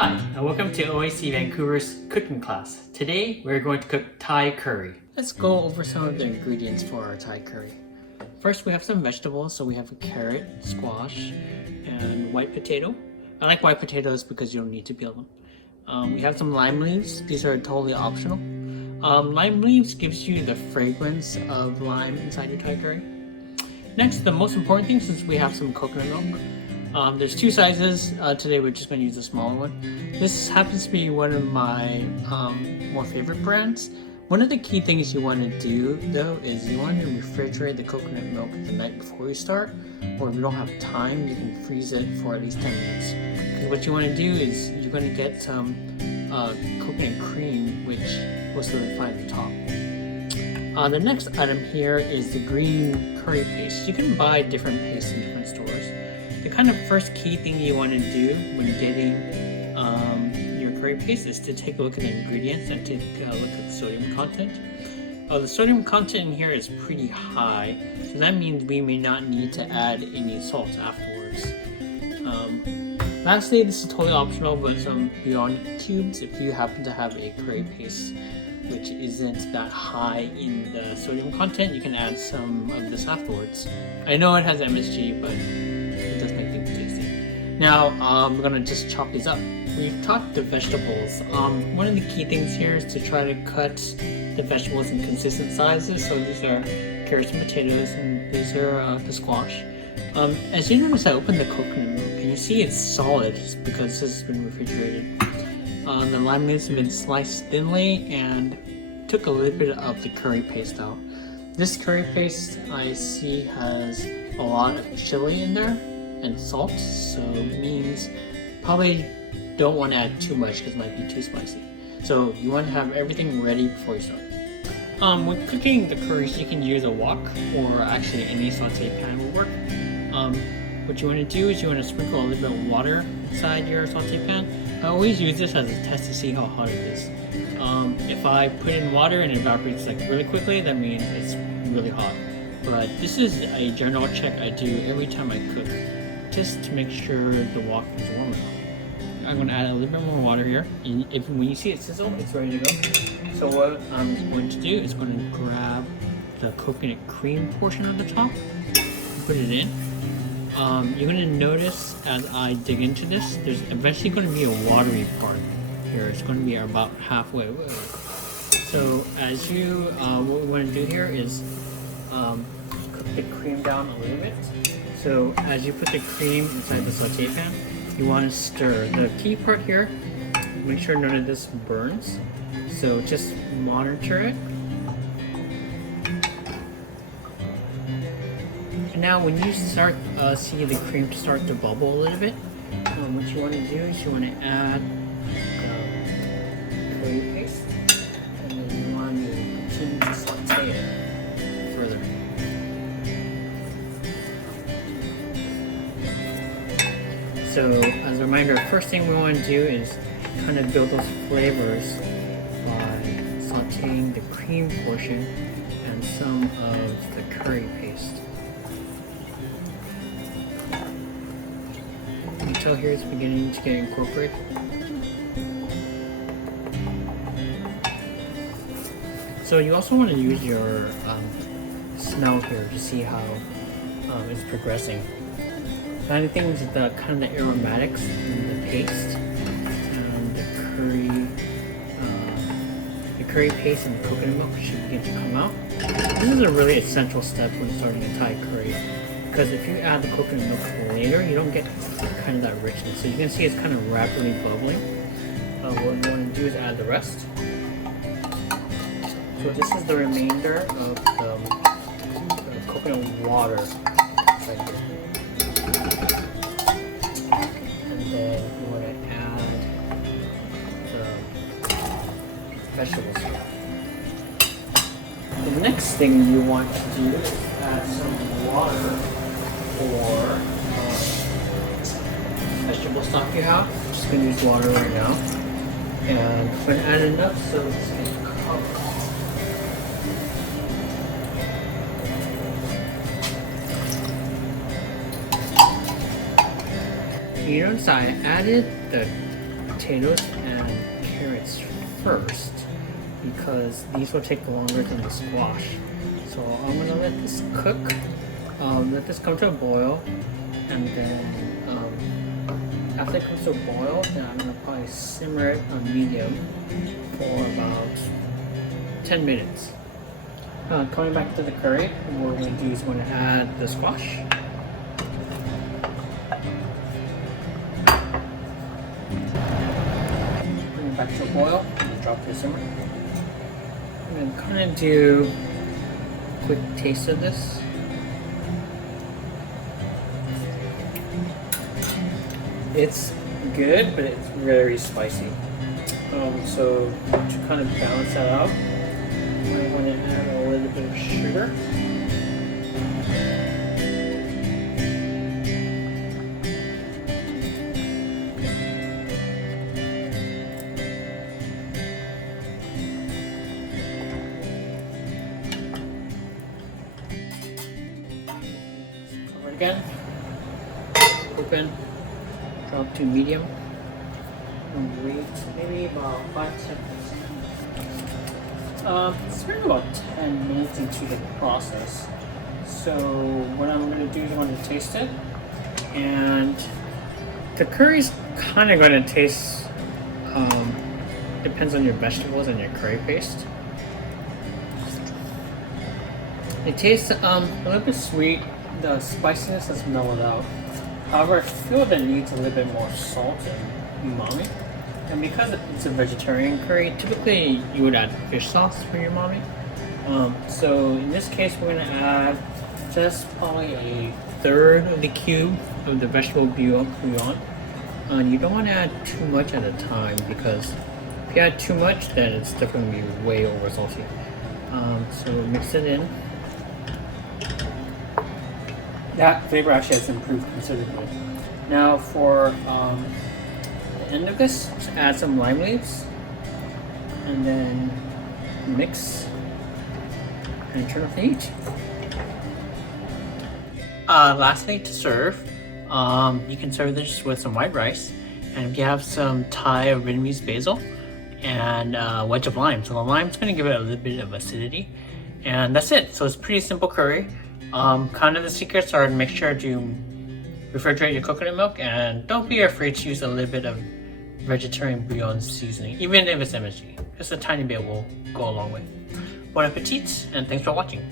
Hi, and welcome to OAC Vancouver's cooking class. Today, we're going to cook Thai curry. Let's go over some of the ingredients for our Thai curry. First, we have some vegetables. So we have a carrot, squash, and white potato. I like white potatoes because you don't need to peel them. We have some lime leaves. These are totally optional. Lime leaves gives you the fragrance of lime inside your Thai curry. Next, the most important thing, since we have some coconut milk, there's two sizes. Today we're just going to use the smaller one. This happens to be one of my more favorite brands. One of the key things you want to do though is you want to refrigerate the coconut milk the night before you start, or if you don't have time you can freeze it for at least 10 minutes. Because what you want to do is you're going to get some coconut cream which will solidify the top. The next item here is the green curry paste. You can buy different pastes in different stores. The kind of first key thing you want to do when getting your curry paste is to take a look at the ingredients and take a look at the sodium content. The sodium content in here is pretty high, so that means we may not need to add any salt afterwards. Lastly, this is totally optional, but some Beyond cubes, if you happen to have a curry paste which isn't that high in the sodium content, you can add some of this afterwards. I know it has MSG, but it does make things tasty. Now, we're gonna just chop these up. We've chopped the vegetables. One of the key things here is to try to cut the vegetables in consistent sizes. So these are carrots and potatoes, and these are the squash. As you notice, I opened the coconut milk, and you see it's solid because this has been refrigerated. The lime leaves have been sliced thinly and took a little bit of the curry paste out. This curry paste I see has a lot of chili in there and salt, so it means probably don't want to add too much because it might be too spicy. So you want to have everything ready before you start. When cooking the curries, you can use a wok or actually any saute pan will work. What you want to do is you want to sprinkle a little bit of water inside your saute pan. I always use this as a test to see how hot it is. If I put in water and it evaporates like really quickly, that means it's really hot. But this is a general check I do every time I cook, just to make sure the wok is warm enough. I'm going to add a little bit more water here, and when you see it sizzle, it's ready to go. So what I'm going to do is going to grab the coconut cream portion of the top and put it in. You're going to notice as I dig into this, there's eventually going to be a watery part here. It's going to be about halfway. So as you, what we want to do here is cook the cream down a little bit. So as you put the cream inside the saute pan, you want to stir. The key part here, make sure none of this burns. So just monitor it. Now when you start see the cream start to bubble a little bit, what you want to do is you want to add curry paste, and then you want to continue to saute it further. So as a reminder, first thing we want to do is kind of build those flavors by sauteing the cream portion and some of the curry paste. Until here it's beginning to get incorporated. So you also want to use your smell here to see how it's progressing. Another thing is the kind of the aromatics in the paste and the curry paste and the coconut milk should begin to come out. This is a really essential step when starting a Thai curry, because if you add the coconut milk later, you don't get kind of that richness. So you can see it's kind of rapidly bubbling. What you want to do is add the rest. So this is the remainder of the coconut water right here. And then you want to add the vegetables. The next thing you want to do is add some water or vegetable stock you have. I'm just going to use water right now. And I'm going to add enough so it's going to cover. You notice I added the potatoes and carrots first because these will take longer than the squash. So I'm gonna let this cook, let this come to a boil, and then after it comes to a boil, then I'm gonna probably simmer it on medium for about 10 minutes. Coming back to the curry, what we're gonna do is we're gonna add the squash. Bring it back to a boil, and drop the simmer. I'm gonna kind of do a quick taste of this. It's good, but it's very spicy. So to kind of balance that out, I'm going to add a little bit of sugar. Cover it again. Open. Drop to medium. And wait maybe about 5 seconds. It's been about 10 minutes into the process. So what I'm going to do is I'm going to taste it. And the curry's kind of going to taste, depends on your vegetables and your curry paste. It tastes a little bit sweet. The spiciness has mellowed out. However, I feel that it needs a little bit more salt and umami. And because it's a vegetarian curry, typically you would add fish sauce for your umami. So in this case, we're going to add just probably a third of the cube of the vegetable bouillon. You don't want to add too much at a time because if you add too much, then it's definitely going to be way over salty. So mix it in. That flavor actually has improved considerably. Now for the end of this, just add some lime leaves and then mix and turn off the heat. Lastly, to serve, you can serve this with some white rice, and if you have some Thai or Vietnamese basil and a wedge of lime. So the lime's going to give it a little bit of acidity, and that's it. So it's pretty simple curry. Kind of the secrets are to make sure to refrigerate your coconut milk, and don't be afraid to use a little bit of vegetarian bouillon seasoning, even if it's MSG. Just a tiny bit will go a long way. Bon appetit, and thanks for watching.